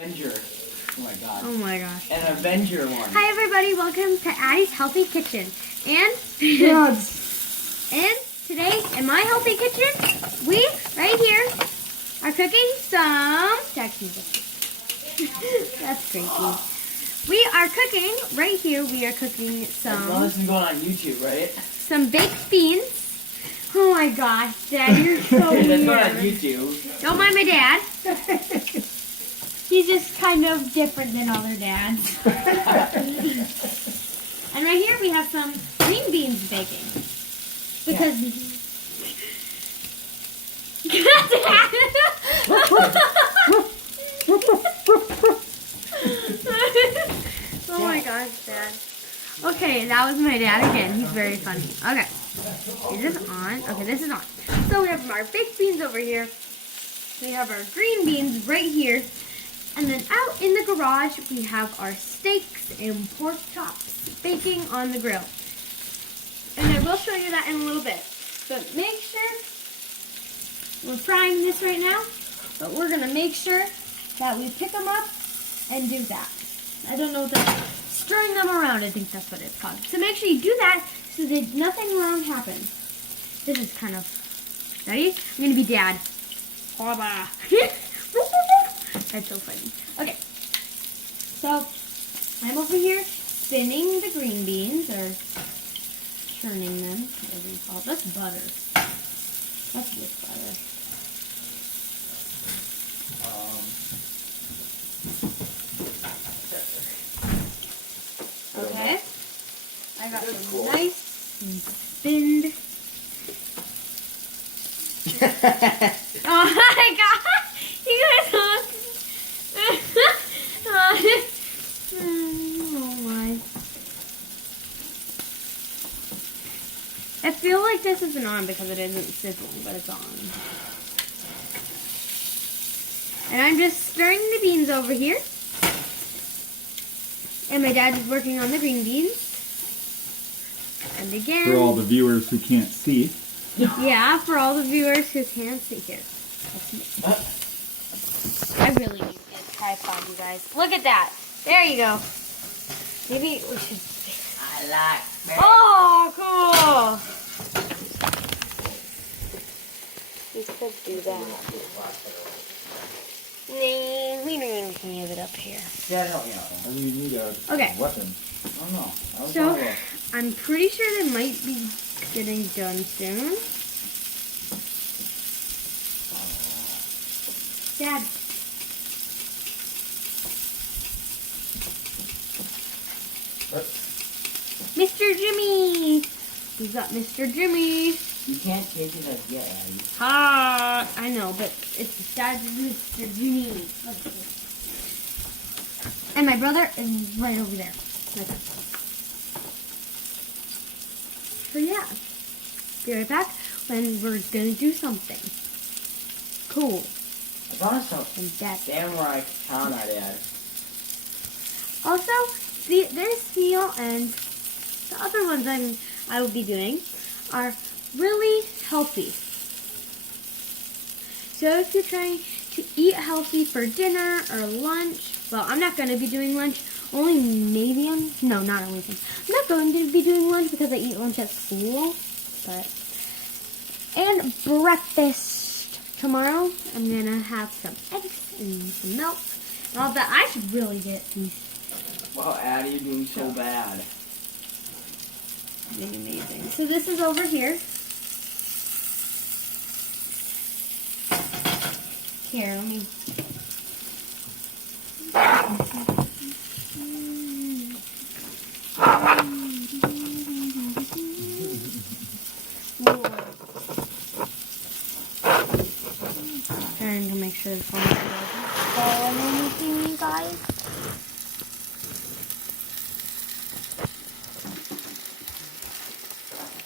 Avenger. Oh my god. Oh my gosh. An Avenger one. Hi everybody, welcome to Addie's Healthy Kitchen. And and today in my healthy kitchen, we right here are cooking some that's crazy. We are cooking right here. We are cooking Well, this is going on YouTube, right? some baked beans. Oh my gosh, Dad, you're so That's weird. going on YouTube. Don't mind my dad. He's just kind of different than other dads. And right here we have some green beans baking. Because... Oh my gosh, Dad. Okay, that was my dad again. He's very funny. Okay. Is this on? Okay, this is on. So we have our baked beans over here. We have our green beans right here. And then out in the garage, we have our steaks and pork chops baking on the grill. And I will show you that in a little bit. But make sure, we're frying this right now, but we're going to make sure that we pick them up and do that. I don't know what that, stirring them around, I think that's what it's called. So make sure you do that so that nothing wrong happens. This is kind of, ready? I'm going to be dad. That's so funny. Okay, so I'm over here spinning the green beans, or churning them, whatever you call it. That's butter. That's just butter. Okay, I got some nice spinned. Oh my god! You guys look. Oh my. I feel like this isn't on because it isn't sizzling, but it's on. And I'm just stirring the beans over here. And my dad is working on the green beans. And again. For all the viewers who can't see. Yeah, for all the viewers who can't see here. I really need to get a tripod, you guys. Look at that. There you go. Maybe we should... I like that. Oh, cool. We could do that. Nah, we don't even have it up here. Yeah, no, yeah. I mean, you need a Okay. weapon. I don't know. I was So, wrong. I'm pretty sure they might be getting done soon. Dad. Mr. Jimmy! We got Mr. Jimmy. You can't take it as yet, Abby. Ha! I know, but it's Dad's Mr. Jimmy. And my brother is right over there. Right there. So yeah. Be right back when we're gonna do something cool. I bought some And Dad. samurai katana, Dad. Also, this meal and the other ones I will be doing are really healthy. So if you're trying to eat healthy for dinner or lunch, well, I'm not going to be doing lunch. Only maybe no, not only thing. I'm not going to be doing lunch because I eat lunch at school. And breakfast tomorrow, I'm gonna have some eggs and some milk and all that. I should really get these. Wow, Addie, you're doing so bad. Doing amazing. So this is over here. Here, let me. Trying to make sure the phone doesn't fall on anything, you guys.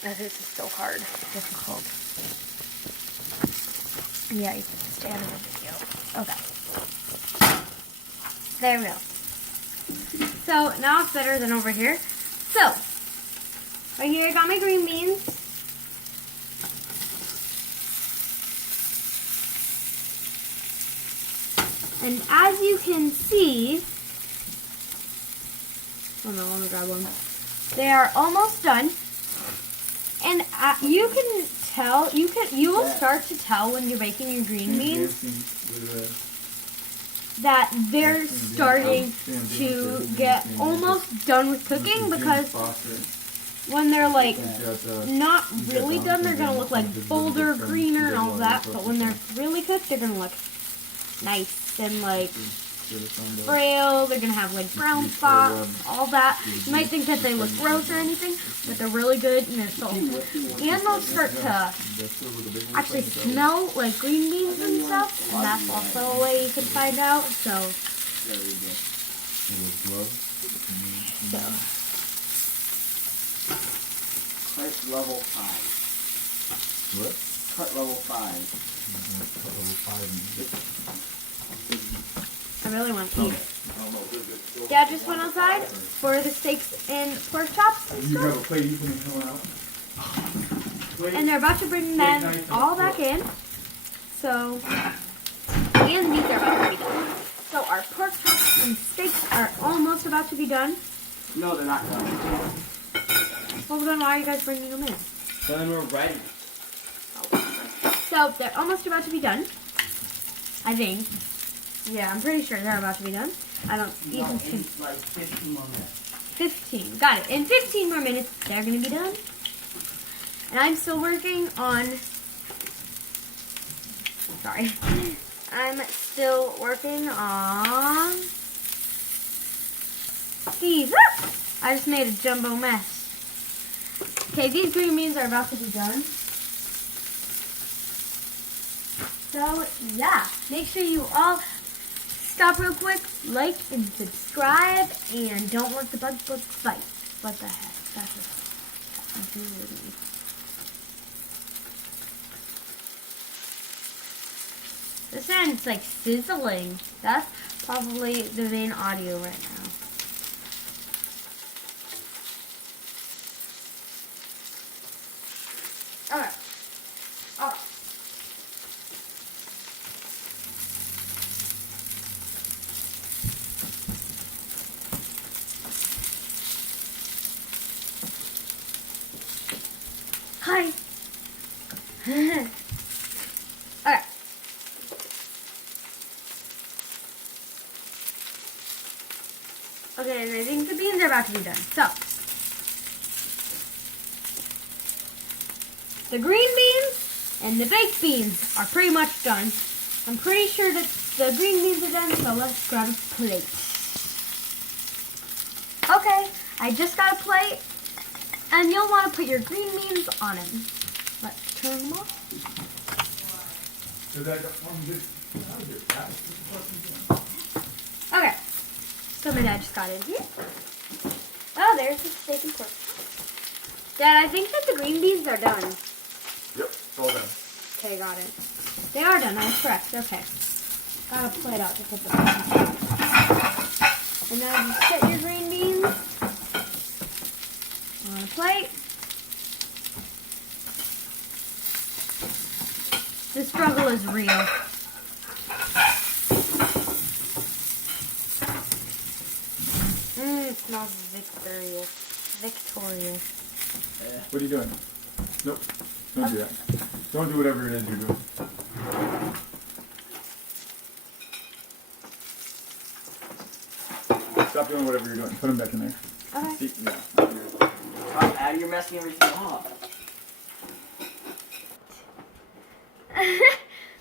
This is so hard, difficult. Yeah, you can stand in the video. Okay. There we go. So now it's better than over here. So, right here I got my green beans. And as you can see, oh no, I'm gonna grab one. They are almost done. And you can tell, you will start to tell when you're making your green beans that they're starting to get almost done with cooking, because when they're like not really done, they're gonna look like bolder, greener, and all of that. But when they're really cooked, they're gonna look nice and like frail. They're gonna have like brown spots, all that. You might think that they look gross or anything, but they're really good and they're soft. And they'll start to actually smell like green beans and stuff, and that's also a way you can find out. So. Cut level 5. What? Cut level 5. I really want to eat. Dad just went outside for the steaks and pork chops and You have a stuff. plate you can come out. And they're about to bring them all back in. So, and these are about to be done. So our pork chops and steaks are almost about to be done. No, they're not done. Well, then why are you guys bringing them in? Then we're ready. So they're almost about to be done. I think. Yeah, I'm pretty sure they're about to be done. I don't No, even in think. like 15 more minutes. 15. Got it. In 15 more minutes, they're going to be done. And I'm still working on... Sorry. I'm still working on... these. Ah! I just made a jumbo mess. Okay, these green beans are about to be done. So, yeah. Make sure you all stop real quick, like and subscribe, and don't let the bug bite. What the heck? That's confusing me. This end's like sizzling. That's probably the main audio right now. Alright. Alright. Hi. Alright. Okay, and I think the beans are about to be done. So, the green beans and the baked beans are pretty much done. I'm pretty sure that the green beans are done, so let's grab a plate. Okay, I just got a plate, and you'll want to put your green beans on it. Let's turn them off. Okay, so my dad just got in here. Oh, there's the steak and pork. Dad, I think that the green beans are done. Yep, it's all done. Okay, got it. They are done, I was correct. Okay. Got a plate out to put them on. And now you set your green beans on a plate. The struggle is real. It smells victorious. Victorious. What are you doing? Nope. Don't do that. Don't do whatever it is you're doing. Stop doing whatever you're doing. Put them back in there. Okay. See? Yeah. Stop, Addy, you're messing everything up.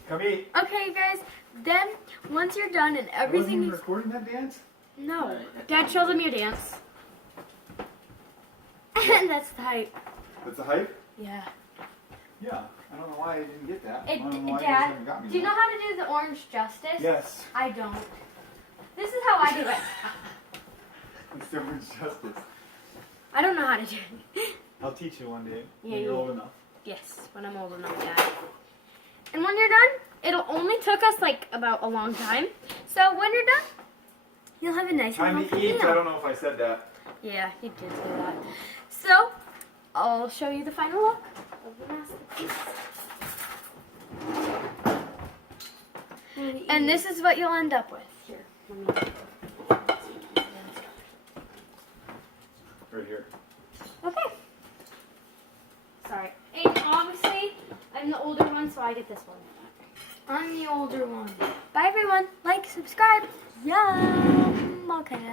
Come eat. Okay, guys. Then, once you're done and everything is... recording that dance? No. Dad, show them your dance. And that's tight. That's a hype? Yeah. Yeah. I don't know why I didn't get that. I don't know why you Dad, haven't got me do you know that. how to do the orange justice? Yes. I don't. This is how I do it. It's different justice. I don't know how to do it. I'll teach you one day Yeah, when you're you- old enough. Yes, when I'm old enough, Dad. And when you're done, it'll only took us like about a long time. So when you're done, you'll have a nice Time little to eat. meal. I don't know if I said that. Yeah, you did say that. So, I'll show you the final look of the masterpiece. And this is what you'll end up with. Here, let me. Right here. Okay. Sorry. And obviously, I'm the older one, so I get this one. I'm the older one. Bye, everyone. Like, subscribe. Yum. Okay.